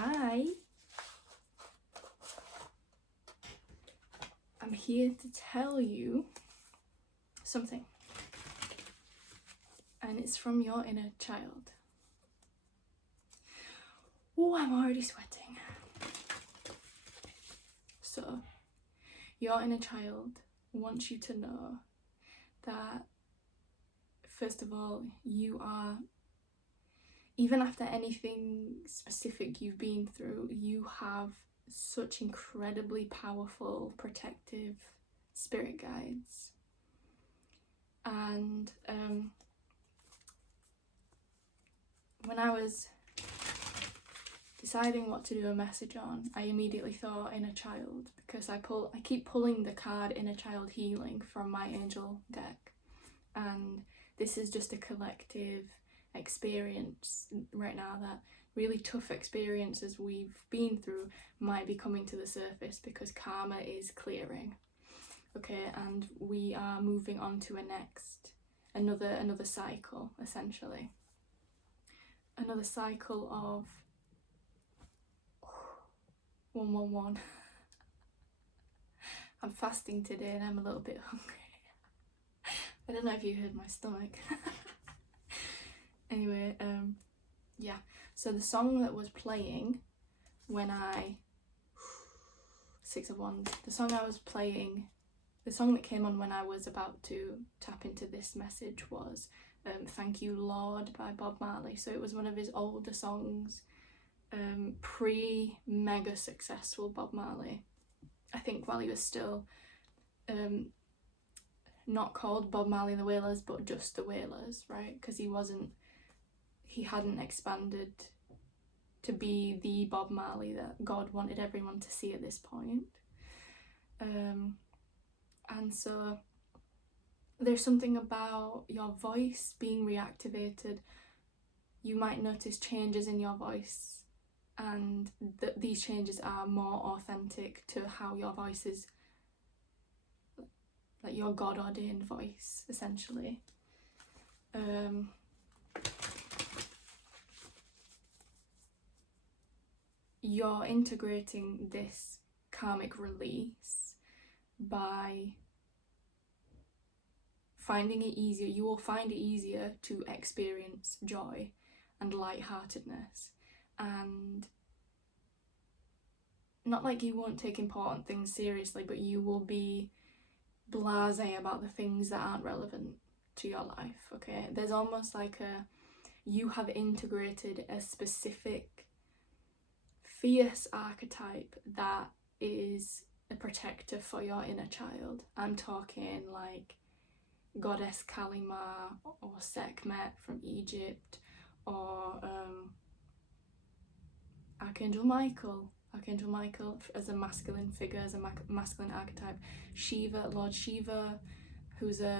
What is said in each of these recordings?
I am here to tell you something, and it's from your inner child. Oh, I'm already sweating. So, your inner child wants you to know that, first of all, you are, even after anything specific you've been through, you have such incredibly powerful, protective spirit guides. And when I was deciding what to do a message on, I immediately thought inner child, because I keep pulling the card Inner Child Healing from my angel deck, and this is just a collective experience right now, that really tough experiences we've been through might be coming to the surface because karma is clearing, okay, and we are moving on to another cycle, essentially, another cycle of 111. I'm fasting today and I'm a little bit hungry. I don't know if you heard my stomach. Anyway, yeah, so the song that was playing when Six of Wands, the song that came on when I was about to tap into this message was Thank You Lord by Bob Marley. So it was one of his older songs, pre-mega successful Bob Marley. I think while he was still not called Bob Marley and the Wailers, but just the Wailers, right? Because he hadn't expanded to be the Bob Marley that God wanted everyone to see at this point. And so there's something about your voice being reactivated. You might notice changes in your voice, and these changes are more authentic to how your voice is, like your God-ordained voice, essentially. You're integrating this karmic release by finding it easier. You will find it easier to experience joy and lightheartedness, and not like you won't take important things seriously, but you will be blasé about the things that aren't relevant to your life, okay? There's almost like you have integrated a specific fierce archetype that is a protector for your inner child. I'm talking like goddess Kalima or Sekhmet from Egypt, or Archangel Michael as a masculine figure, as a masculine archetype. Shiva, Lord Shiva, who's a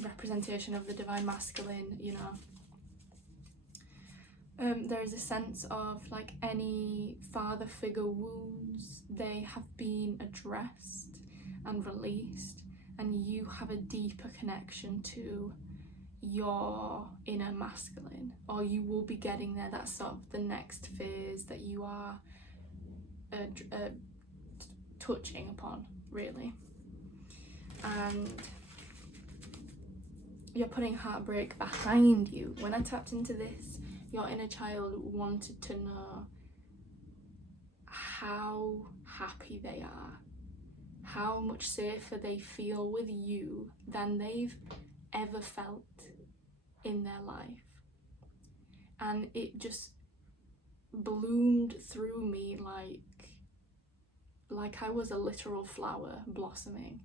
representation of the divine masculine, you know. There is a sense of like any father figure wounds, they have been addressed and released, and you have a deeper connection to your inner masculine, or you will be getting there. That's sort of the next phase that you are touching upon, really. And you're putting heartbreak behind you. When I tapped into this, your inner child wanted to know how happy they are, how much safer they feel with you than they've ever felt in their life. And it just bloomed through me like I was a literal flower blossoming.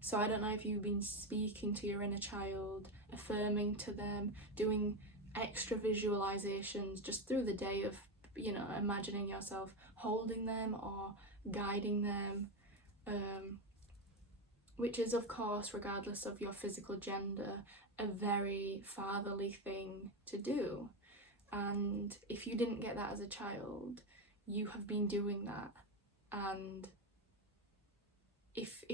So I don't know if you've been speaking to your inner child, affirming to them, doing extra visualizations just through the day of, you know, imagining yourself holding them or guiding them, which is, of course, regardless of your physical gender, a very fatherly thing to do. And if you didn't get that as a child, you have been doing that. And if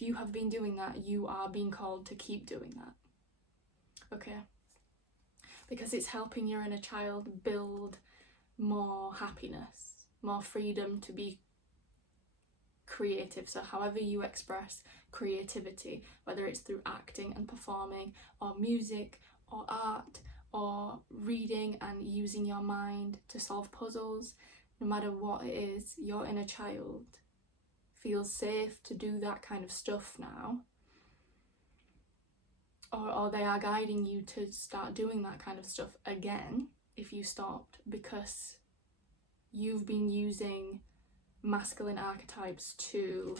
you have been doing that, you are being called to keep doing that. Okay. because it's helping your inner child build more happiness, more freedom to be creative. So however you express creativity, whether it's through acting and performing, or music, or art, or reading and using your mind to solve puzzles, no matter what it is, your inner child feels safe to do that kind of stuff now, or they are guiding you to start doing that kind of stuff again if you stopped, because you've been using masculine archetypes to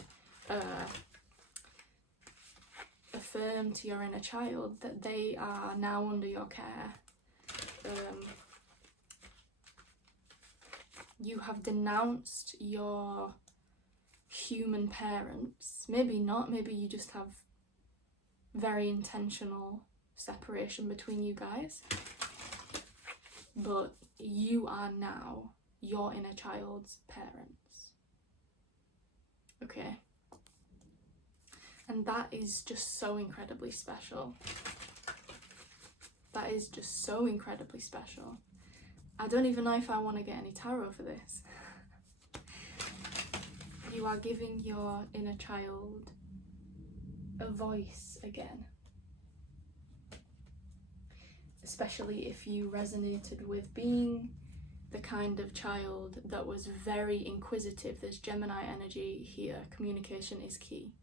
affirm to your inner child that they are now under your care. You have denounced your human parents. Maybe not, maybe you just have very intentional separation between you guys, but you are now your inner child's parents. Okay? And that is just so incredibly special. That is just so incredibly special. I don't even know if I want to get any tarot for this. You are giving your inner child a voice again. Especially if you resonated with being the kind of child that was very inquisitive. There's Gemini energy here. Communication is key.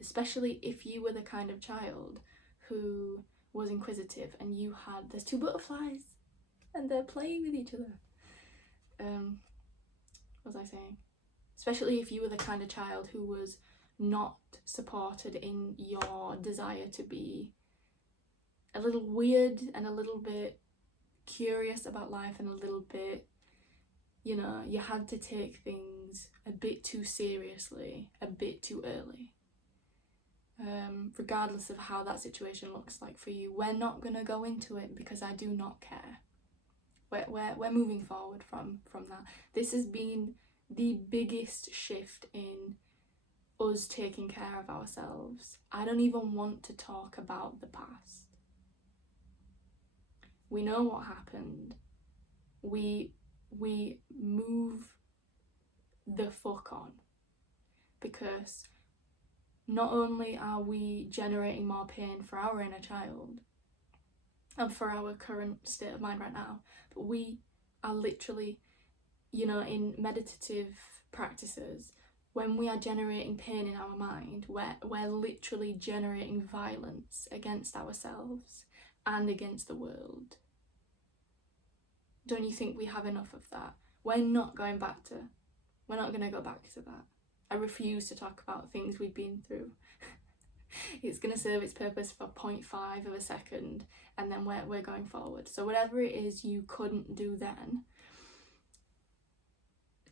Especially if you were the kind of child who was inquisitive and you had, there's two butterflies and they're playing with each other. What was I saying? Especially if you were the kind of child who was not supported in your desire to be a little weird and a little bit curious about life and a little bit, you know, you had to take things a bit too seriously, a bit too early. Regardless of how that situation looks like for you, we're not going to go into it because I do not care. We're moving forward from that. This has been the biggest shift in us taking care of ourselves. I don't even want to talk about the past. We know what happened. We move the fuck on, because not only are we generating more pain for our inner child and for our current state of mind right now, but we are literally, you know, in meditative practices, when we are generating pain in our mind, we're literally generating violence against ourselves and against the world. Don't you think we have enough of that? We're not going to go back to that. I refuse to talk about things we've been through. It's going to serve its purpose for 0.5 of a second, and then we're going forward. So whatever it is you couldn't do then,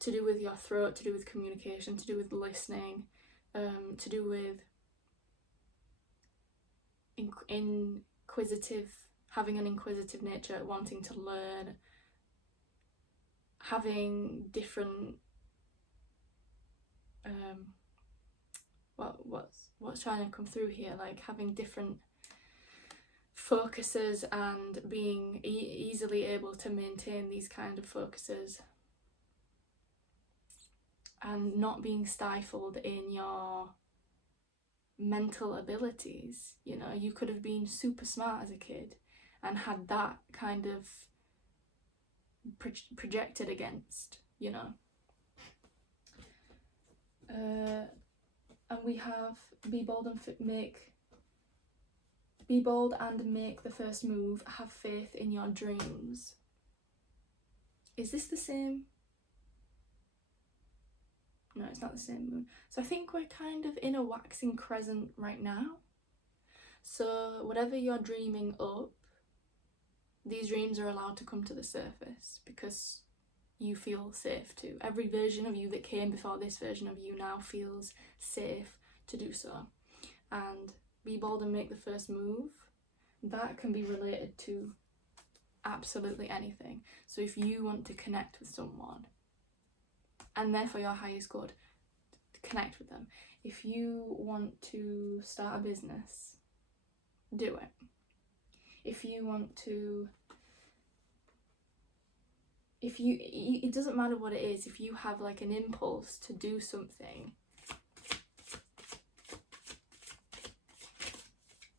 to do with your throat, to do with communication, to do with listening, to do with having an inquisitive nature, wanting to learn, having different what's trying to come through here, like having different focuses and being easily able to maintain these kind of focuses and not being stifled in your mental abilities. You know, you could have been super smart as a kid and had that kind of projected against, you know. And we have be bold and make the first move, have faith in your dreams. Is this the same? No, it's not the same moon. So I think we're kind of in a waxing crescent right now. So whatever you're dreaming up, these dreams are allowed to come to the surface because you feel safe to. Every version of you that came before this version of you now feels safe to do so. And be bold and make the first move. That can be related to absolutely anything. So if you want to connect with someone, and therefore your highest good, connect with them. If you want to start a business, do it. If you want to it doesn't matter what it is, if you have like an impulse to do something,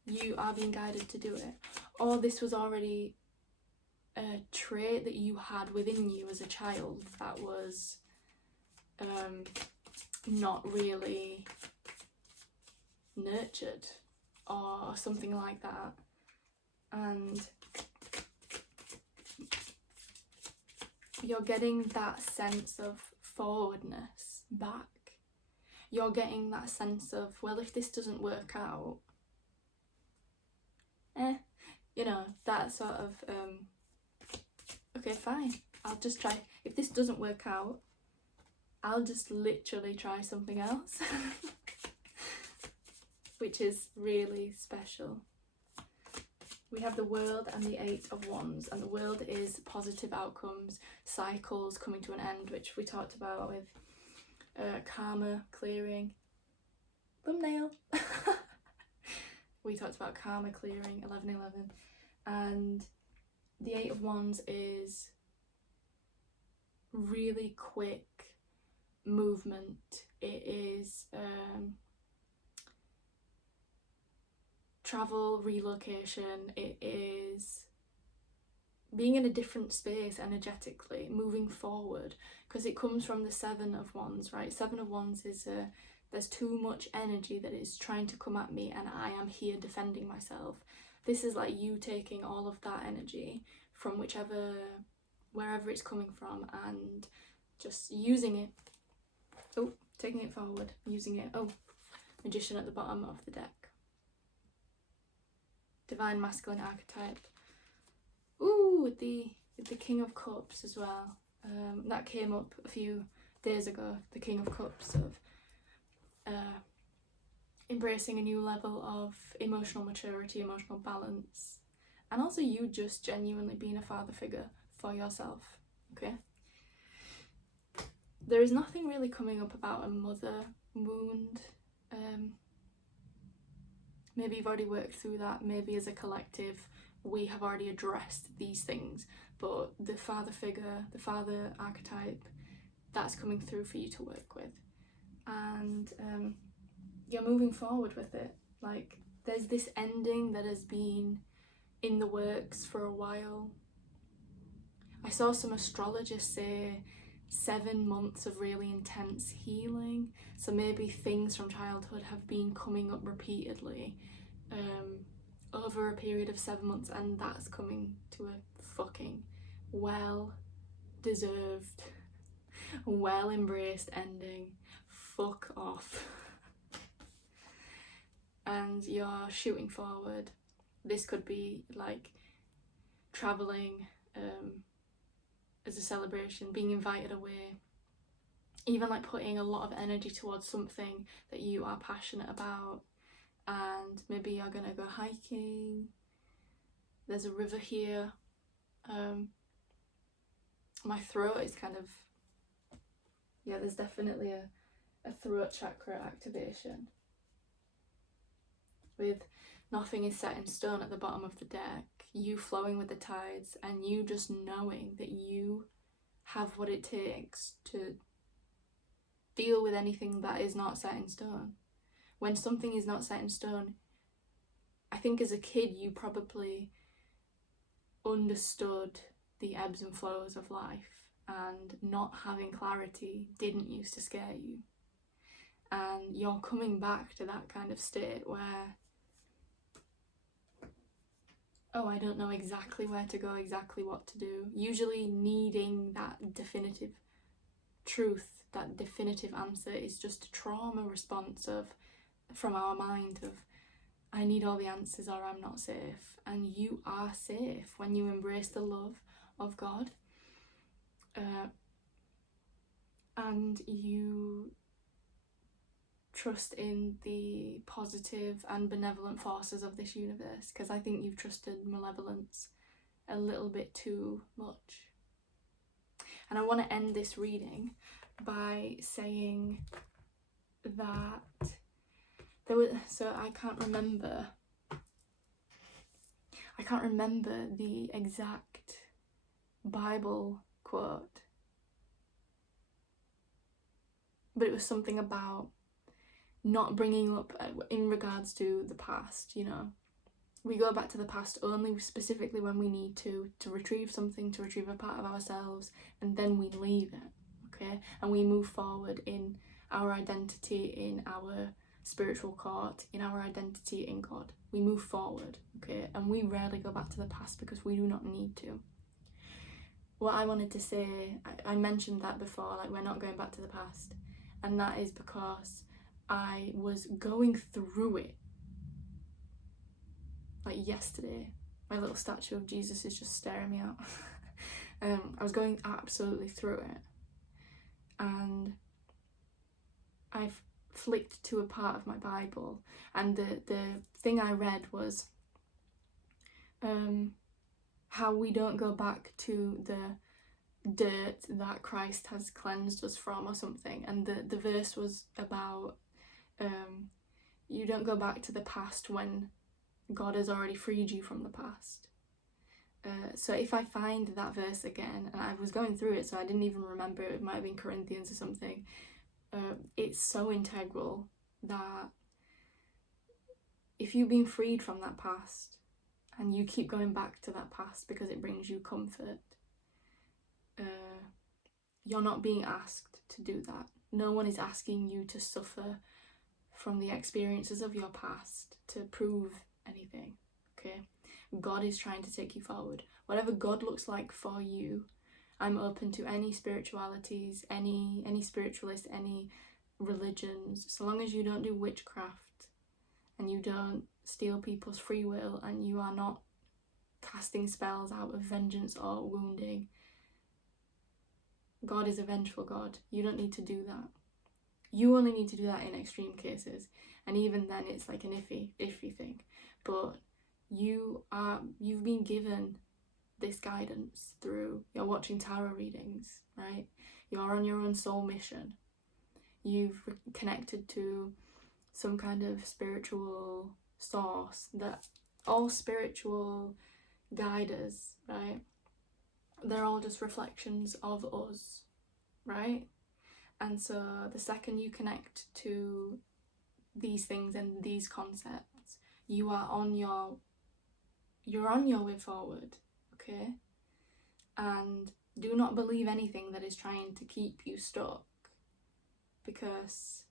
you are being guided to do it. Or this was already a trait that you had within you as a child that was not really nurtured or something like that. And you're getting that sense of forwardness back. You're getting that sense of, well, if this doesn't work out, you know, that sort of, okay, fine, I'll just try. If this doesn't work out, I'll just literally try something else. Which is really special. We have the World and the Eight of Wands, and the World is positive outcomes, cycles coming to an end, which we talked about with karma clearing. Thumbnail! We talked about karma clearing, 11/11, and the Eight of Wands is really quick movement. It is travel, relocation. It is being in a different space energetically, moving forward, because it comes from the Seven of Wands, right? Seven of Wands is there's too much energy that is trying to come at me, and I am here defending myself. This is like you taking all of that energy from wherever it's coming from, and just using it. Oh, taking it forward, using it. Oh, Magician at the bottom of the deck. Divine Masculine archetype. Ooh, with the King of Cups as well. That came up a few days ago. The King of Cups of embracing a new level of emotional maturity, emotional balance, and also you just genuinely being a father figure for yourself. Okay. There is nothing really coming up about a mother wound. Maybe you've already worked through that. Maybe as a collective we have already addressed these things, but the father figure, the father archetype, that's coming through for you to work with, and you're moving forward with it. Like, there's this ending that has been in the works for a while. I saw some astrologers say 7 months of really intense healing, so maybe things from childhood have been coming up repeatedly over a period of 7 months, and that's coming to a fucking well deserved, well embraced ending. Fuck off. And you're shooting forward. This could be like traveling as a celebration, being invited away, even like putting a lot of energy towards something that you are passionate about, and maybe you're gonna go hiking. There's a river here. My throat is kind of, yeah, there's definitely a throat chakra activation. With nothing is set in stone at the bottom of the deck, you flowing with the tides, and you just knowing that you have what it takes to deal with anything that is not set in stone. When something is not set in stone, I think as a kid you probably understood the ebbs and flows of life, and not having clarity didn't used to scare you. And you're coming back to that kind of state where, oh, I don't know exactly where to go, exactly what to do. Usually needing that definitive truth, that definitive answer is just a trauma response from our mind of, I need all the answers or I'm not safe. And you are safe when you embrace the love of God, and you trust in the positive and benevolent forces of this universe, because I think you've trusted malevolence a little bit too much. And I want to end this reading by saying that there was, so I can't remember the exact Bible quote, but it was something about not bringing up in regards to the past, you know. We go back to the past only specifically when we need to retrieve something, to retrieve a part of ourselves, and then we leave it, okay? And we move forward in our identity, in our spiritual court, in our identity in God. We move forward, okay? And we rarely go back to the past because we do not need to. What I wanted to say, I mentioned that before, like we're not going back to the past, and that is because I was going through it. Like yesterday, my little statue of Jesus is just staring me out. I was going absolutely through it, and I flicked to a part of my Bible, and the thing I read was how we don't go back to the dirt that Christ has cleansed us from or something, and the verse was about you don't go back to the past when God has already freed you from the past. So if I find that verse again, and I was going through it so I didn't even remember, it might have been Corinthians or something, it's so integral that if you've been freed from that past and you keep going back to that past because it brings you comfort, you're not being asked to do that. No one is asking you to suffer from the experiences of your past to prove anything, okay? God is trying to take you forward. Whatever God looks like for you, I'm open to any spiritualities, any spiritualists, any religions, so long as you don't do witchcraft and you don't steal people's free will and you are not casting spells out of vengeance or wounding. God is a vengeful God. You don't need to do that. You only need to do that in extreme cases, and even then it's like an iffy thing. But you've been given this guidance through, you're watching tarot readings, right? You're on your own soul mission. You've connected to some kind of spiritual source, that all spiritual guiders, right? They're all just reflections of us, right? And so the second you connect to these things and these concepts, you're on your way forward, okay? And do not believe anything that is trying to keep you stuck, because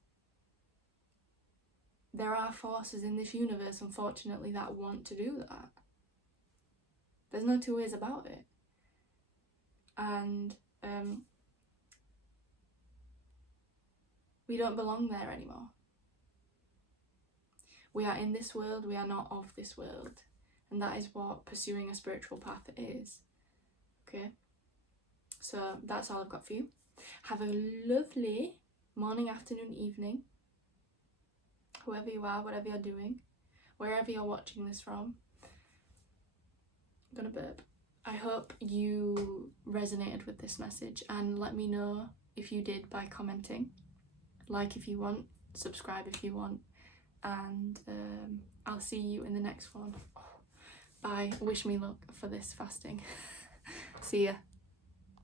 there are forces in this universe, unfortunately, that want to do that. There's no two ways about it. And we don't belong there anymore. We are in this world, we are not of this world. And that is what pursuing a spiritual path is. Okay? So that's all I've got for you. Have a lovely morning, afternoon, evening. Whoever you are, whatever you're doing, wherever you're watching this from. I'm gonna burp. I hope you resonated with this message, and let me know if you did by commenting. Like if you want, subscribe if you want, and I'll see you in the next one. Bye. Wish me luck for this fasting. See ya.